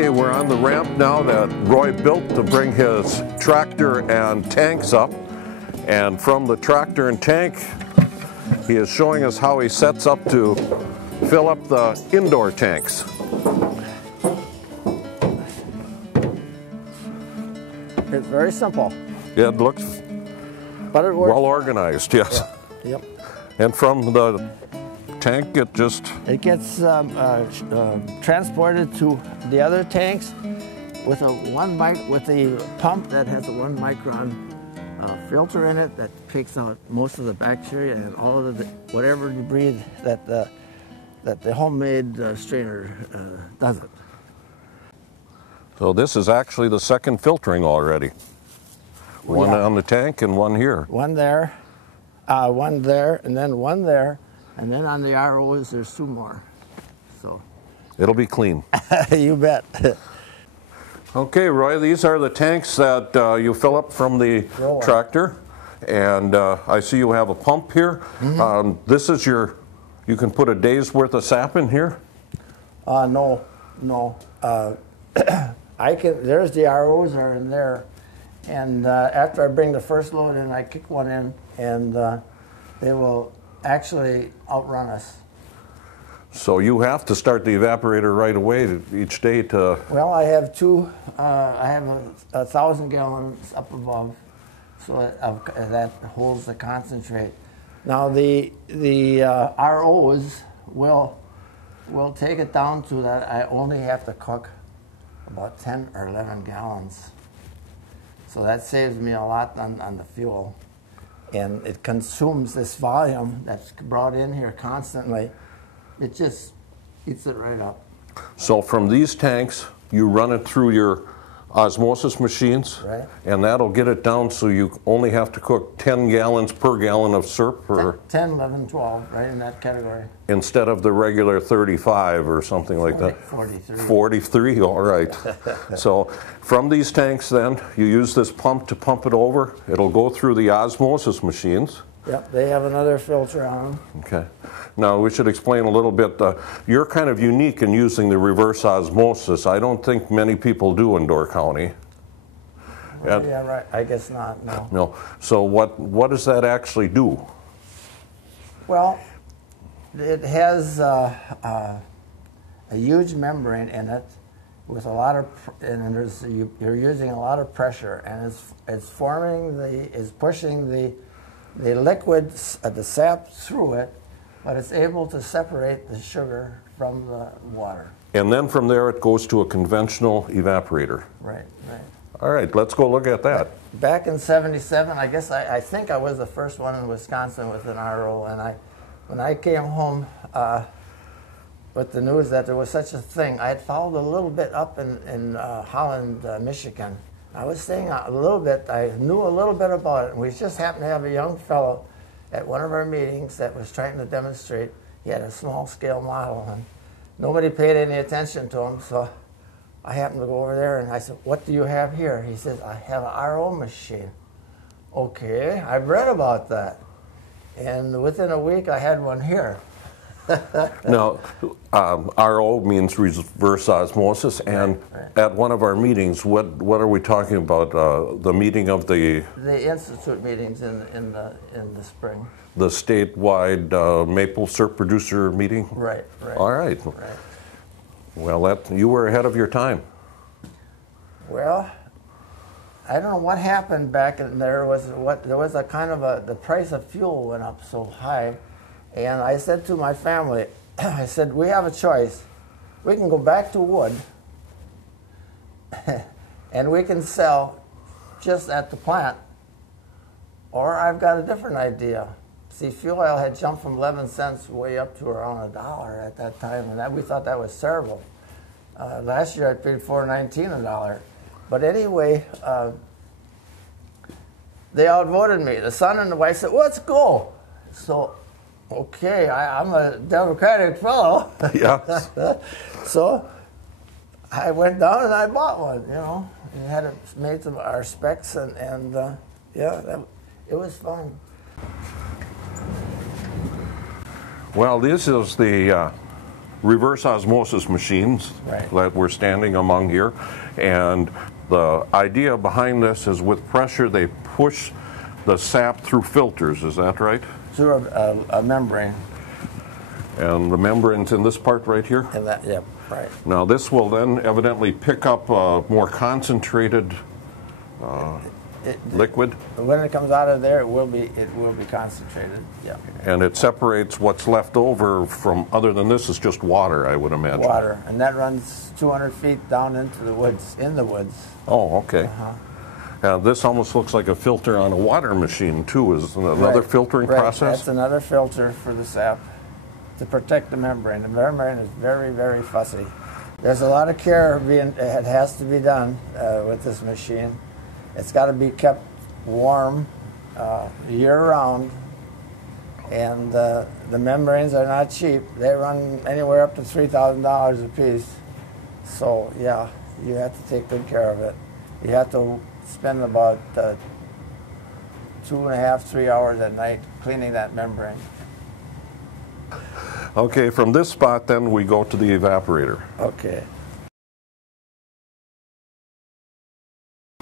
Okay, we're on the ramp now that Roy built to bring his tractor and tanks up. And from the tractor and tank, he is showing us how he sets up to fill up the indoor tanks. It's very simple. It looks but it works. Well organized, yes. Yeah. Yep. And from the tank, it gets transported to the other tanks with with the pump that has a 1 micron filter in it that takes out most of the bacteria and all of the whatever debris that the homemade strainer doesn't. So this is actually the second filtering already. One on the tank and one here. One there, and then one there, and then on the ROs there's 2 more. So it'll be clean. You bet. Okay, Roy, these are the tanks that you fill up from the tractor, and I see you have a pump here. Mm-hmm. This is you can put a day's worth of sap in here? No. There's the ROs are in there, and after I bring the first load in, I kick one in, and they will actually outrun us. So you have to start the evaporator right away each day to... Well, I have I have 1,000 gallons up above, so that holds the concentrate. Now the ROs will take it down to that I only have to cook about 10 or 11 gallons. So that saves me a lot on the fuel. And it consumes this volume that's brought in here constantly. It just eats it right up. So from these tanks, you run it through your osmosis machines, right, and that'll get it down so you only have to cook 10 gallons per gallon of syrup? Or 10, 11, 12, right in that category. Instead of the regular 35 or something like that? 43. 43, all right. So from these tanks then, you use this pump to pump it over. It'll go through the osmosis machines. Yep, they have another filter on them. Okay. Now we should explain a little bit. You're kind of unique in using the reverse osmosis. I don't think many people do in Door County. Well, yeah, right. I guess not, no. No. So what does that actually do? Well, it has a huge membrane in it with a lot of, and you're using a lot of pressure, and it's pushing the liquids, the sap through it, but it's able to separate the sugar from the water. And then from there it goes to a conventional evaporator. Right. All right, let's go look at that. Back in '77, I guess I think I was the first one in Wisconsin with an RO, and when I came home with the news that there was such a thing, I had followed a little bit up in Holland, Michigan. I was staying a little bit, I knew a little bit about it, and we just happened to have a young fellow at one of our meetings that was trying to demonstrate. He had a small-scale model, and nobody paid any attention to him, so I happened to go over there, and I said, "What do you have here?" He said, "I have an RO machine." Okay, I've read about that. And within a week, I had one here. Now, RO means reverse osmosis, and right. At one of our meetings, what are we talking about? The meeting of the institute meetings in the spring. The statewide maple syrup producer meeting. Right. All right. Well, you were ahead of your time. Well, I don't know what happened back in there. There was a kind of the price of fuel went up so high. And I said to my family, I said, we have a choice. We can go back to wood, and we can sell just at the plant, or I've got a different idea. See, fuel oil had jumped from 11 cents way up to around $1 at that time, and we thought that was terrible. Last year I paid $4.19 a dollar. But anyway, they outvoted me. The son and the wife said, let's go. So, okay, I'm a Democratic fellow. Yeah. So I went down and I bought one, and had it made to our specs, and it was fun. Well, this is the reverse osmosis machines that we're standing among here. And the idea behind this is with pressure, they push the sap through filters. Is that right? Through a membrane. And the membrane's in this part right here? And that, yep, right. Now this will then evidently pick up a more concentrated liquid. When it comes out of there, it will be concentrated. Yeah. And it separates what's left over from, other than this, is just water, I would imagine. Water, and that runs 200 feet down into the woods, in the woods. Oh, okay. This almost looks like a filter on a water machine too. Is another filtering process? That's another filter for the sap to protect the membrane. The membrane is very, very fussy. There's a lot of care it has to be done with this machine. It's got to be kept warm year-round, and the membranes are not cheap. They run anywhere up to $3,000 a piece. So yeah, you have to take good care of it. You have to spend about 2.5, 3 hours at night cleaning that membrane. Okay, from this spot then we go to the evaporator. Okay.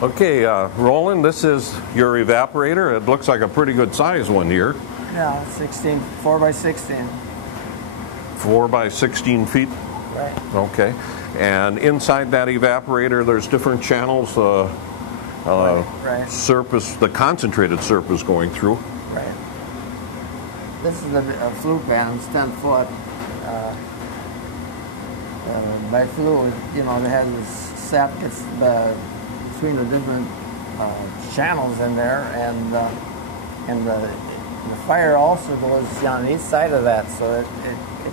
Okay, Roland, this is your evaporator. It looks like a pretty good size one here. Yeah, 4 by 16. 4 by 16 feet? Right. Okay. And inside that evaporator, there's different channels. Surface, the concentrated surf is going through. Right. This is a flue pan. It's 10 foot. By flue, you know, it has this sap gets between the different channels in there, and the fire also goes on each side of that, so it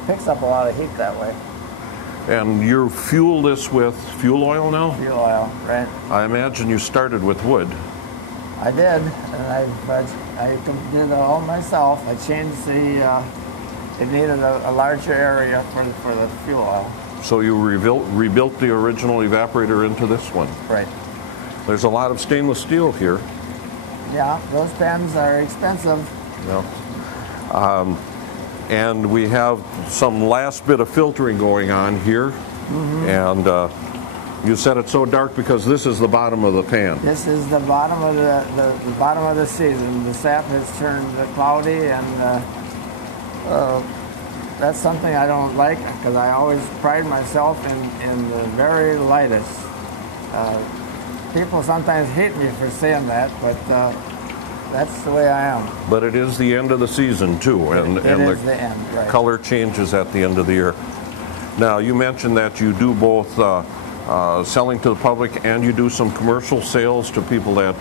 picks up a lot of heat that way. And you fuel this with fuel oil now? Fuel oil, right. I imagine you started with wood. I did, and I did it all myself. I changed it needed a larger area for the fuel oil. So you rebuilt the original evaporator into this one? Right. There's a lot of stainless steel here. Yeah, those pans are expensive. Yeah. And we have some last bit of filtering going on here. And you said it's so dark because this is the bottom of the pan. This is the bottom of the bottom of the season. The sap has turned cloudy, and that's something I don't like, because I always pride myself in the very lightest. People sometimes hate me for saying that, but that's the way I am. But it is the end of the season too, and it is the end, right. Color changes at the end of the year. Now, you mentioned that you do both selling to the public, and you do some commercial sales to people that...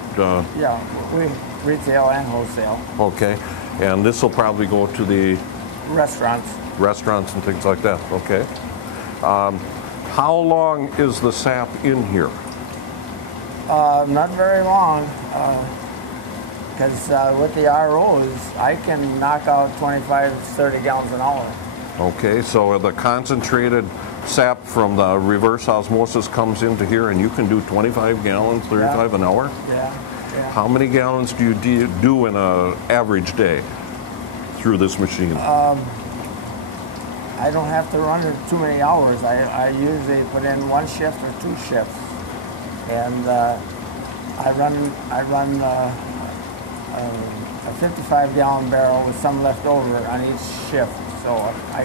Yeah, we retail and wholesale. Okay, and this will probably go to the... Restaurants and things like that, okay. How long is the sap in here? Not very long, because with the ROs, I can knock out 25, 30 gallons an hour. Okay, so the concentrated sap from the reverse osmosis comes into here, and you can do 25 gallons, 35 an hour? Yeah. How many gallons do you do in an average day through this machine? I don't have to run it too many hours. I usually put in 1 shift or 2 shifts, and I run a 55-gallon barrel with some left over on each shift, so I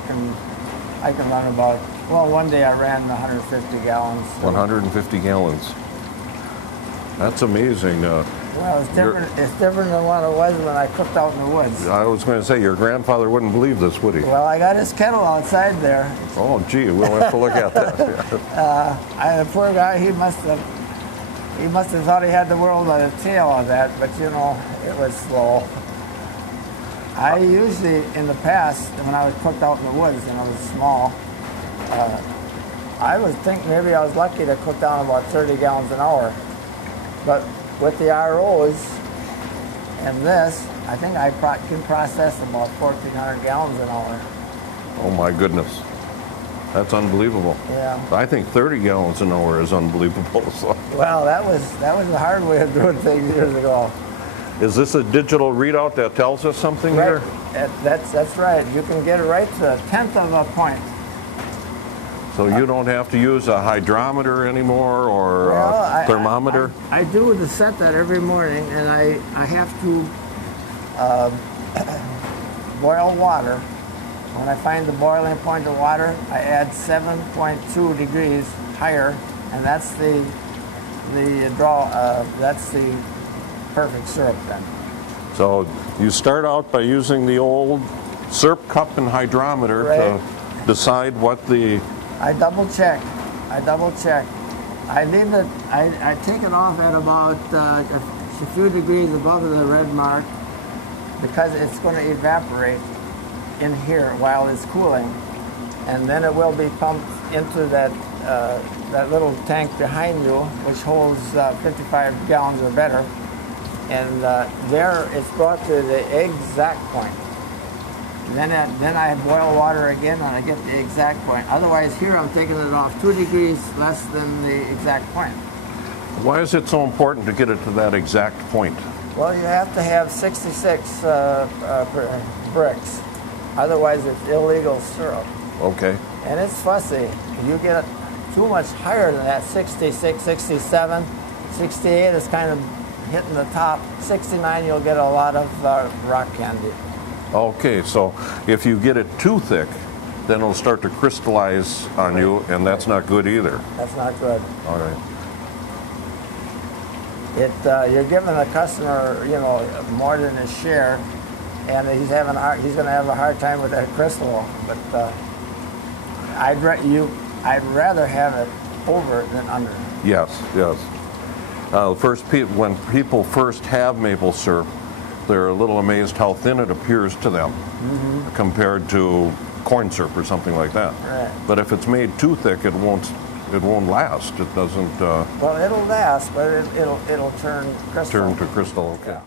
can run about, well, one day I ran 150 gallons. 150 gallons. That's amazing. Well, it's different than what it was when I cooked out in the woods. I was going to say, your grandfather wouldn't believe this, would he? Well, I got his kettle outside there. Oh, gee, we'll have to look at that. The poor guy, he must have thought he had the world on a tail on that, but you know, it was slow. I usually, in the past, when I was cooked out in the woods and I was small, I would think maybe I was lucky to cook down about 30 gallons an hour. But with the ROs and this, I think I can process about 1,400 gallons an hour. Oh my goodness. That's unbelievable. Yeah. I think 30 gallons an hour is unbelievable. So. Well, that was the hard way of doing things years ago. Is this a digital readout that tells us something right. here? That's right. You can get it right to a tenth of a point. So you don't have to use a hydrometer anymore or a thermometer? I do the set that every morning, and I have to boil water. When I find the boiling point of water, I add 7.2 degrees higher, and that's the perfect syrup then. So you start out by using the old syrup cup and hydrometer to decide what the... I double check. I leave it, I take it off at about a few degrees above the red mark because it's going to evaporate in here while it's cooling. And then it will be pumped into that little tank behind you, which holds 55 gallons or better. And there it's brought to the exact point. Then I boil water again and I get the exact point. Otherwise, here I'm taking it off 2 degrees less than the exact point. Why is it so important to get it to that exact point? Well, you have to have 66 bricks. Otherwise, it's illegal syrup. Okay. And it's fussy. You get it too much higher than that, 66, 67, 68 is kind of hitting the top. 69, you'll get a lot of rock candy. Okay, so if you get it too thick, then it'll start to crystallize on you, and that's not good either. That's not good. All right. You're giving the customer, more than his share, and he's going to have a hard time with that crystal. But I'd rather have it over than under. Yes. When people first have maple syrup, they're a little amazed how thin it appears to them compared to corn syrup or something like that. Right. But if it's made too thick, it won't last. It doesn't. Well, it'll last, but it'll turn crystal. Turn to crystal. Okay. Yeah.